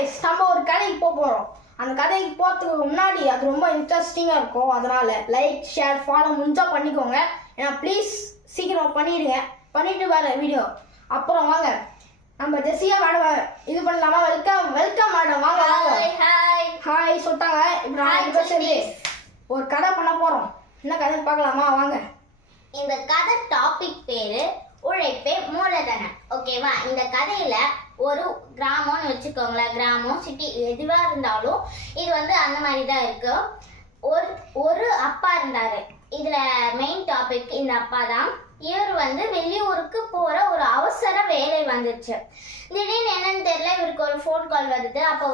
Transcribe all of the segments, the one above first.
Guys, நம்ம ஒரு கதைக்கு போகிறோம். அந்த கதைக்கு போகிறதுக்கு முன்னாடி அது ரொம்ப இன்ட்ரெஸ்டிங்காக இருக்கும். அதனால் லைக், ஷேர், ஃபாலோ முடிஞ்சால் பண்ணிக்கோங்க. ஏன்னா ப்ளீஸ் சீக்கிரம் பண்ணிவிடுங்க. பண்ணிவிட்டு வர வீடியோ அப்புறம் வாங்க நம்ம ஜெசியா மேடம் இது பண்ணலாமா? வெல்கம் மேடம், வாங்க வாங்க. ஹாய் சொல்லிட்டாங்க. இப்போ நான் சேர்ந்து ஒரு கதை பண்ண போகிறோம். என்ன கதை பார்க்கலாமா? வாங்க. இந்த கதை டாபிக் பேரு உழைப்பே மூலதனம். ஓகேவா? இந்த கதையில ஒரு கிராமம்னு வச்சுக்கோங்களேன். கிராமம், சிட்டி எதுவா இருந்தாலும் இது அந்த மாதிரி தான் இருக்கு. ஒரு அப்பா இருந்தாரு. இதுல மெயின் டாபிக் இந்த அப்பா தான். இவர் வெளியூருக்கு போற ஒரு அவசர வேலை வந்துச்சு. திடீர்னு என்னன்னு தெரியல, இவருக்கு ஒரு ஃபோன் கால் வருது. அப்போ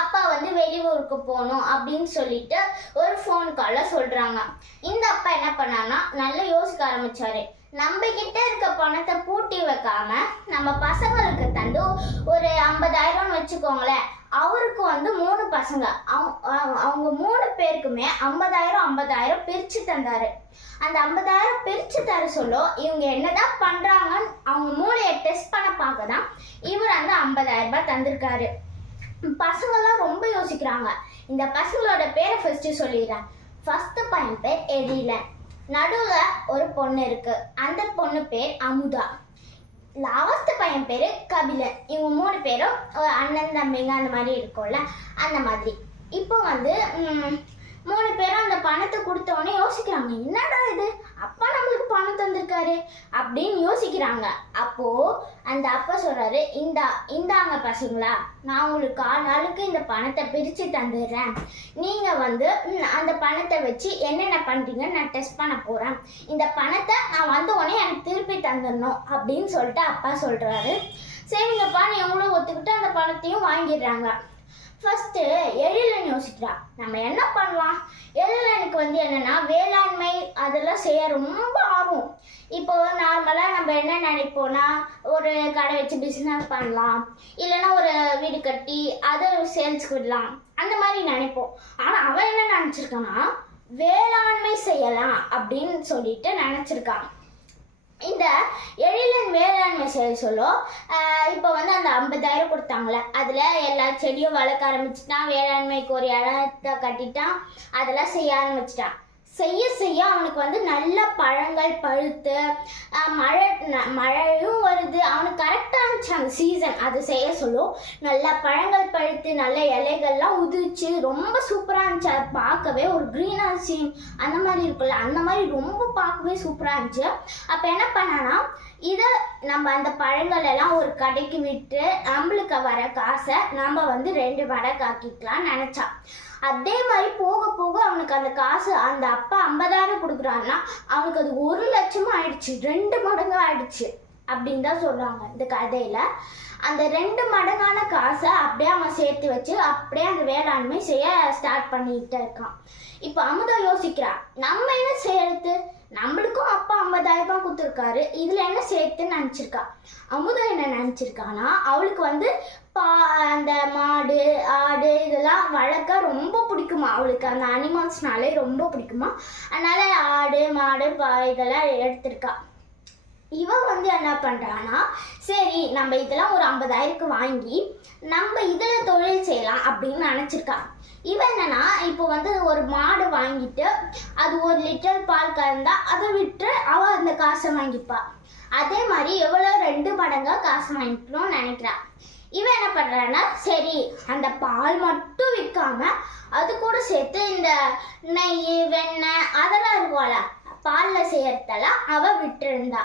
அப்பா வெளியூருக்கு போகணும் அப்படின்னு சொல்லிட்டு ஒரு ஃபோன் கால்ல சொல்றாங்க. இந்த அப்பா என்ன பண்ணாங்கன்னா நல்லா யோசிக்க ஆரம்பிச்சாரு. நம்ம கிட்ட இருக்க பணத்தை பூட்டி வைக்காம நம்ம பசங்களுக்கு தந்து ஒரு 50,000 வச்சுக்கோங்களேன். அவருக்கு 3 பசங்க, அவங்க 3 பேருக்குமே 50,000 பிரிச்சு தந்தாரு. அந்த 50,000 பிரிச்சு தர சொல்ல இவங்க என்னதான் பண்றாங்கன்னு அவங்க மூளையை டெஸ்ட் பண்ண பார்க்க தான் இவர் 50,000 தந்திருக்காரு. பசங்கெல்லாம் ரொம்ப யோசிக்கிறாங்க. இந்த பசங்களோட பேரை ஃபர்ஸ்ட் சொல்லிடுறேன். ஃபர்ஸ்ட் பையன் பேர் எழிலன், நடுவுல ஒரு பொண்ணு இருக்கு, அந்த பொண்ணு பேர் அமுதா, லாஸ்ட் பையன் பேரு கபிலன். இவங்க 3 பேரும் அண்ணன் தம்பிங்க அந்த மாதிரி இருக்கும்ல, அந்த மாதிரி. இப்போ 3 பேரும் அந்த பணத்தை கொடுத்தோடனே யோசிக்கிறாங்க, என்னடா இது, அப்பா நம்மளுக்கு பணம் தந்திருக்காரு அப்படின்னு யோசிக்கிறாங்க. அப்போ அந்த அப்பா சொல்றாரு, இந்தாங்க பசங்களா, நான் உங்களுக்கு 4 நாளுக்கு இந்த பணத்தை பிரிச்சு தந்துடுறேன். நீங்க அந்த பணத்தை வச்சு என்னென்ன பண்றீங்கன்னு நான் டெஸ்ட் பண்ண போறேன். இந்த பணத்தை நான் உடனே எனக்கு திருப்பி தந்துடணும் அப்படின்னு சொல்லிட்டு அப்பா சொல்றாரு. சரிங்கப்பா நீ எவ்வளோ ஒத்துக்கிட்டு அந்த பணத்தையும் வாங்கிடுறாங்க. ஃபர்ஸ்ட் எழிலன் யோசிக்கிறா, நம்ம என்ன பண்ணலாம். எழிலனுக்கு என்னன்னா வேளாண்மை அதெல்லாம் செய்ய ரொம்ப ஆர்வம். இப்போ நார்மலாக நம்ம என்ன நினைப்போம்னா, ஒரு கடை வச்சு பிஸ்னஸ் பண்ணலாம், இல்லைன்னா ஒரு வீடு கட்டி அதை சேல்ஸ்க்கு விடலாம், அந்த மாதிரி நினைப்போம். ஆனால் அவன் என்ன நினச்சிருக்கான்னா, வேளாண்மை செய்யலாம் அப்படின்னு சொல்லிட்டு நினச்சிருக்கான். இந்த எழிலன் வேளாண்மை செய்ய சொல்லும். இப்போ அந்த 50,000 கொடுத்தாங்களே, அதில் எல்லா செடியும் வளர்க்க ஆரம்பிச்சுட்டான். வேளாண்மைக்கு ஒரு இடத்த கட்டிட்டான். அதெல்லாம் செய்ய ஆரம்பிச்சிட்டான். செய்ய அவனுக்கு நல்ல பழங்கள் பழுத்து மழையும் வருது. அவனுக்கு கரெக்டாக இருந்துச்சு அந்த சீசன். அது செய்ய சொல்லும். நல்ல பழங்கள் பழுத்து நல்ல இலைகள்லாம் உதிச்சு ரொம்ப சூப்பராக இருந்துச்சு. அதை பார்க்கவே ஒரு க்ரீனாக சீன் அந்த மாதிரி இருக்குல்ல, அந்த மாதிரி ரொம்ப பார்க்கவே சூப்பராக இருந்துச்சு. அப்போ என்ன பண்ணான்னா, இதை நம்ம அந்த பழங்கள் எல்லாம் ஒரு கடைக்கு விட்டு நம்மளுக்கு வர காசை நம்ம 2 மடங்கு ஆக்கிக்கலாம்னு நினச்சா. அதே மாதிரி போக போக அவனுக்கு அந்த காசு, அந்த அப்பா 50,000 கொடுக்குறான்னா அவனுக்கு அது 1 லட்சமும் ஆயிடுச்சு, 2 மடங்கு ஆயிடுச்சு அப்படின்னு தான் சொல்றாங்க இந்த கதையில. அந்த 2 மடங்கான காசை அப்படியே அவன் சேர்த்து வச்சு அப்படியே அந்த வேளாண்மை செய்ய ஸ்டார்ட் பண்ணிக்கிட்டே இருக்கான். இப்போ அமுதா யோசிக்கிறா, நம்ம என்ன செய்யறது, நம்மளுக்கும் அப்பா 50,000 கொடுத்துருக்காரு, இதுல என்ன சேர்த்துன்னு நினைச்சிருக்கா. அமுதா என்ன நினைச்சிருக்கானா, அவளுக்கு அந்த மாடு ஆடு இதெல்லாம் வளர்க்க ரொம்ப பிடிக்குமா. அவளுக்கு அந்த அனிமல்ஸ்னாலே ரொம்ப பிடிக்குமா. அதனால ஆடு மாடு இதெல்லாம் எடுத்திருக்கா. இவன் என்ன பண்றான்னா, சரி நம்ம இதெல்லாம் ஒரு 50,000 வாங்கி நம்ம இதுல தொழில் செய்யலாம் அப்படின்னு நினைச்சிருக்கா. இவன் என்னன்னா, இப்போ ஒரு மாடு வாங்கிட்டு அது 1 லிட்டர் பால் கறந்தா அதை விட்டு அவ அந்த காசை வாங்கிப்பா. அதே மாதிரி எவ்வளோ 2 மடங்கா காசு வாங்கிக்கணும்னு நினைக்கிறா. இவன் என்ன பண்றான்னா, சரி அந்த பால் மட்டும் விற்காம அது கூட சேர்த்து இந்த நெய் வெண்ணெய் அதெல்லாம் இருக்கும்ல, பால்ல செய்யறதெல்லாம் அவ விட்டுருந்தா.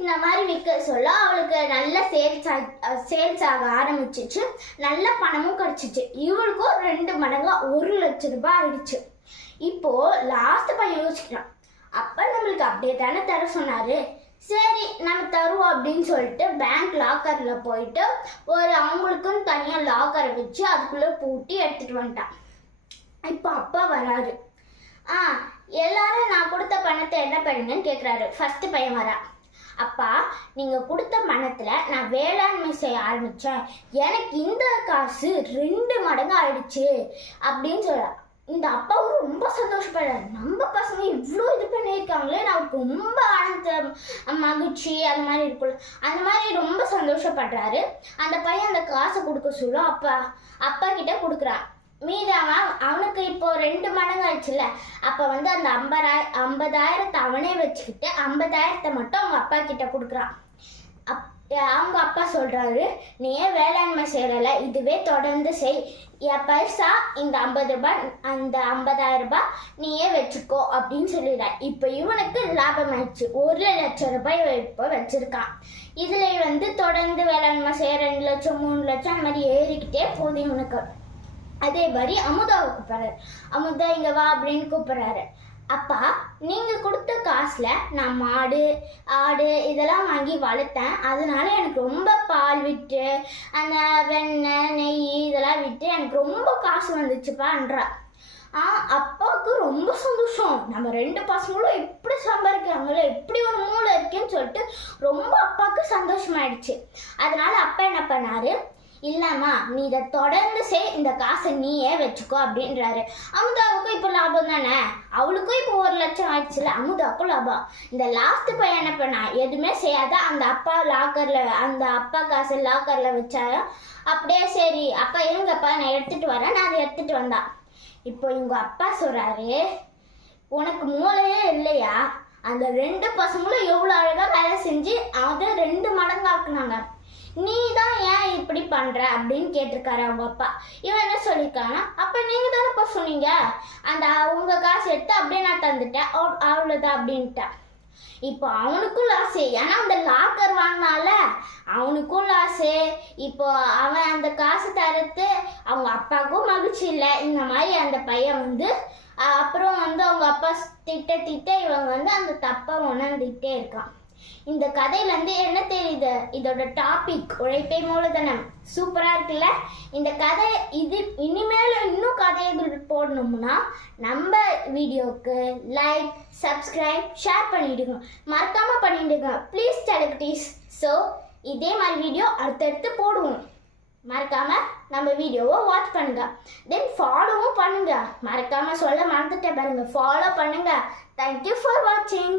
இந்த மாதிரி விற்க சொல்ல அவளுக்கு நல்ல சேல்ஸ் ஆக ஆரம்பிச்சிச்சு. நல்ல பணமும் கிடைச்சிச்சு. இவளுக்கும் 2 மடங்கா 1 லட்சம் ரூபாய் ஆயிடுச்சு. இப்போ லாஸ்ட் பையன் யோசிக்கிறான், அப்ப நம்மளுக்கு அப்படியே தானே தர சொன்னாரு, சரி நம்ம தருவோம் அப்படின்னு சொல்லிட்டு பேங்க் லாக்கர்ல போயிட்டு அவங்களுக்குன்னு தனியா லாக்கரை வச்சு அதுக்குள்ள பூட்டி எடுத்துட்டு வந்துட்டான். இப்போ அப்பா வராரு. எல்லாரும் நான் கொடுத்த பணத்தை என்ன பண்ணுங்கன்னு கேட்குறாரு. ஃபர்ஸ்ட் பையன் வரா. அப்பா நீங்க கொடுத்த பணத்துல நான் வேளாண்மை செய்ய ஆரம்பிச்சேன், எனக்கு இந்த காசு 2 மடங்கு ஆயிடுச்சு அப்படின்னு சொல்ல. இந்த அப்பாவும் ரொம்ப சந்தோஷப்படுறாரு. நம்ம பசங்க இவ்வளோ இது பண்ணியிருக்காங்களே, நமக்கு ரொம்ப ஆனந்த மகிழ்ச்சி அந்த மாதிரி இருக்குல்ல, அந்த மாதிரி ரொம்ப சந்தோஷப்படுறாரு. அந்த பையன் அந்த காசை கொடுக்க சொல்ல அப்பா கிட்ட கொடுக்குறான். மீது அவனுக்கு இப்போ 2 மடங்கு ஆயிடுச்சுல்ல. அப்போ வந்து அந்த 50,000 அவனே வச்சுக்கிட்டு 50,000 மட்டும் அவங்க அப்பா கிட்ட கொடுக்குறான். அவங்க அப்பா சொல்றாரு, நீ ஏன் வேளாண்மை செய்யறல, இதுவே தொடர்ந்து செய், பைசா இந்த 50 ரூபாய் அந்த 50,000 ரூபாய் நீயே வச்சுக்கோ அப்படின்னு சொல்லிடுற. இப்போ இவனுக்கு லாபம் ஆயிடுச்சு. 1,00,000 ரூபாய் இப்போ வச்சிருக்கான். இதுல வந்து தொடர்ந்து வேளாண்மை செய்ய 2 லட்சம் 3 லட்சம் அந்த மாதிரி ஏறிக்கிட்டே போகுது இவனுக்கு. அதே மாதிரி அமுதாவை கூப்பிட்றாரு. அமுதா இங்க வா அப்படின்னு கூப்பிட்றாரு. அப்பா, நீங்க கொடுத்த காசுல நான் மாடு ஆடு இதெல்லாம் வாங்கி வளர்த்தேன். அதனால எனக்கு ரொம்ப பால் விட்டு அந்த வெண்ணெய் நெய் இதெல்லாம் விட்டு எனக்கு ரொம்ப காசு வந்துச்சுப்பான்றா. அப்பாவுக்கு ரொம்ப சந்தோஷம். நம்ம 2 பசங்களும் இப்படி சம்பாதிக்கிறாங்களே, இப்படி ஒரு மூளை இருக்கேன்னு சொல்லிட்டு ரொம்ப அப்பாவுக்கு சந்தோஷமாயிடுச்சு. அதனால அப்பா என்ன பண்ணாரு, இல்லம்மா நீ இதை தொடர்ந்து செய், இந்த காசை நீயே வச்சுக்கோ அப்படின்றாரு. அமுதாவுக்கும் இப்போ லாபம் தானே, அவளுக்கும் இப்போ 1 லட்சம் ஆயிடுச்சுல, அமுதாவுக்கும் லாபம். இந்த லாஸ்ட் பையன் என்ன பண்ணா, எதுவுமே செய்யாத அந்த அப்பா அந்த அப்பா காசு லாக்கர்ல வச்சாரு. அப்படியே சரி அப்பா இருங்கப்பா நான் எடுத்துட்டு வரேன், நான் அதை எடுத்துட்டு வந்தா. இப்போ இவங்க அப்பா சொல்றாரு, உனக்கு மூளையே இல்லையா, அந்த 2 பசங்களும் எவ்வளோ அழகா வேலை செஞ்சு அதை 2 மடங்கு ஆக்குனாங்க, நீ தான் ஏன் இப்படி பண்ற அப்படின்னு கேட்டிருக்காரு அவங்க அப்பா. இவன் என்ன சொல்லியிருக்காங்கன்னா, அப்ப நீங்க தானேப்பா சொன்னீங்க, அந்த உங்க காசு எடுத்து அப்படியே நான் தந்துட்டேன் அவ்வளவுதான் அப்படின்ட்டேன். இப்போ அவனுக்கும் லாஸு, ஏன்னா அந்த லாக்கர் வாங்கினால அவனுக்கும் லாஸு. இப்போ அவன் அந்த காசு தரத்து அவங்க அப்பாவுக்கும் மகிழ்ச்சி இல்லை. இந்த மாதிரி அந்த பையன் வந்து அப்புறம் வந்து அவங்க அப்பா திட்ட இவன் வந்து அந்த தப்பை உணர்ந்துகிட்டே இருக்கான். இந்த கதையில இருந்து என்ன தெரியுது, இதோட டாபிக் உழைப்பே மூலதனம். சூப்பரா இருக்குல்ல இந்த கதை. இது இனிமேல இன்னும் கதைகள் போடணும்னா நம்ம வீடியோக்கு லைக் சப்ஸ்கிரைப் ஷேர் பண்ணிடுங்க, மறக்காம பண்ணிடுங்க ப்ளீஸ் டெலிகிட்டீஸ். ஸோ இதே மாதிரி வீடியோ அடுத்தடுத்து போடுவோம். மறக்காம நம்ம வீடியோவை வாட்ச் பண்ணுங்க, தென் ஃபாலோவும் பண்ணுங்க. மறக்காம சொல்ல மறந்துட்டேன் பாருங்க, ஃபாலோ பண்ணுங்க. தேங்க்யூ ஃபார் வாட்சிங்.